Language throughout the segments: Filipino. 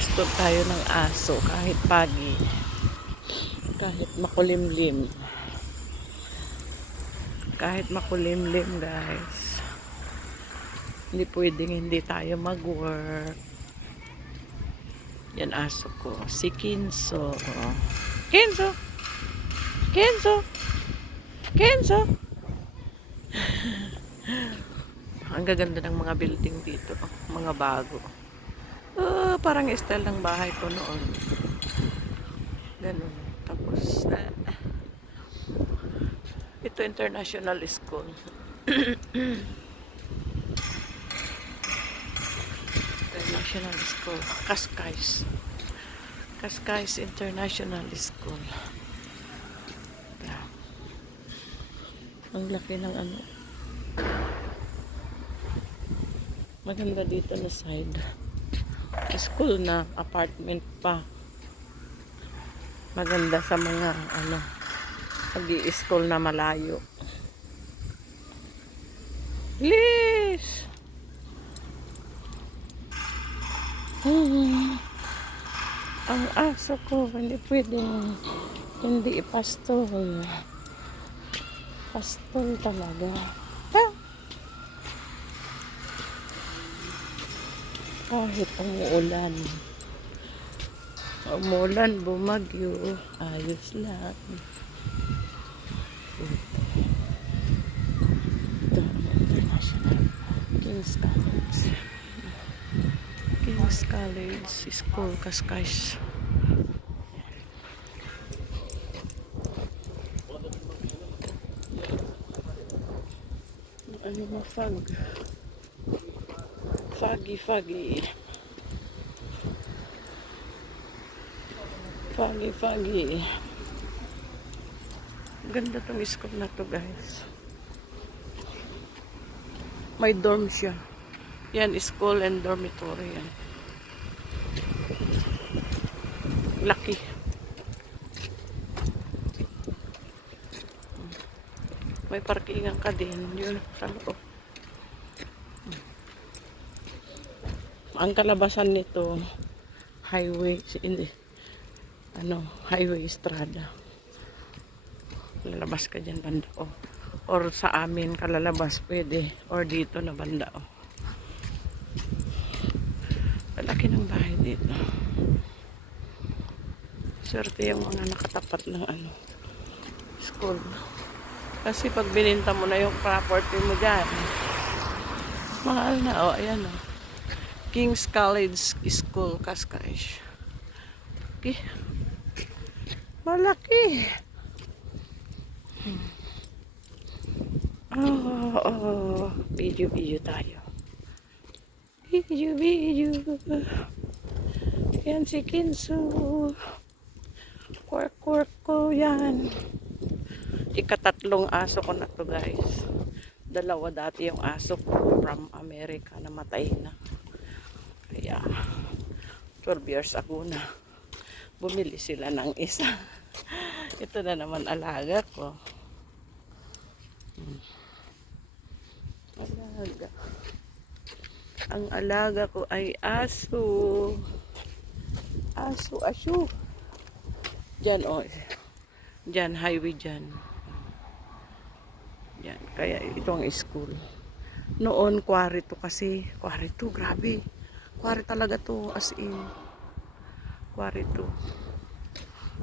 Magpapastol tayo ng aso kahit pagi, kahit makulimlim. Kahit makulimlim, guys. Hindi pwedeng hindi tayo mag-work. Yan aso ko. Si Kinso. Kinso! Kinso! Kinso! Ang gaganda ng mga building dito. Mga bago. Parang style ng bahay ko noon. Ganun. Tapos, ito international school. International school. Cascais. Cascais International School. Yeah. Ang laki ng ano. Maganda dito na side. School na, apartment pa. Maganda sa mga ano, pag-i-school na malayo. Please! Ang aso ko, hindi pwedeng hindi ipastol. Pastol talaga. Ha? Kahit umuulan. Umuulan, bumagyo. Ayos lang. Ito ang international. King's College. King's College School, Cascais. Ano mo, fog? Foggy. Foggy. Ganda tong school na to, guys. May dorm siya. Yan, school and dormitory yan. Laki. May parkingan ka din. Yun, sa loob. Ang kalabasan nito, highway, highway estrada. Lalabas ka dyan banda, or sa amin kalalabas pwede, or dito na banda, Malaki ng bahay dito. Swerte yung mga nakatapat ng school. Kasi pag bininta mo na yung property mo dyan, mahal na, ayan, King's College School, Cascais. Okay. Malaki. Video tayo. Video. Yan si Kinso. Quirk ko yan. Ikatatlong aso ko na to, guys. Dalawa dati yung aso ko from America, namatay na. Kaya 12 years ago na bumili sila ng isa. Ito na naman alaga ko. Alaga. Ang alaga ko ay aso. Aso. Diyan, Diyan, highway dyan. Yan, kaya ito ang school. Noon, quarry to kasi. Quarry to, grabe. Quarry talaga to, as in. Quarry to.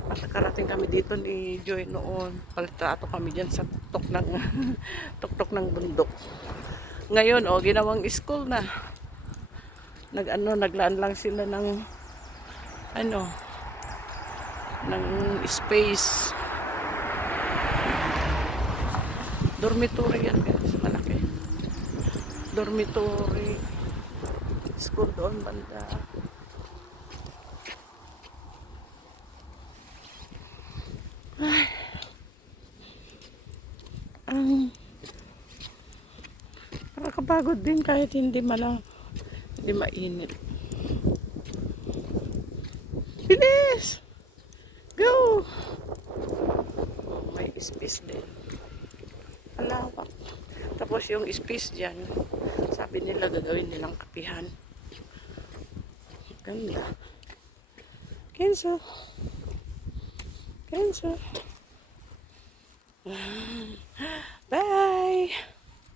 At nakarating kami dito ni Joy noon. Palitrato kami dyan sa tuktok ng bundok. Ngayon, ginawang school na. Naglaan lang sila ng ng space. Dormitory yan, guys. Malaki. Dormitory. School doon banda. Ay. Nakakapagod din kahit hindi mainit. Bilis! Go! May space din. Alawak. Tapos yung space dyan, sabi nila gagawin nilang kapihan. Ganda. Kenzo. Kenzo. Ah.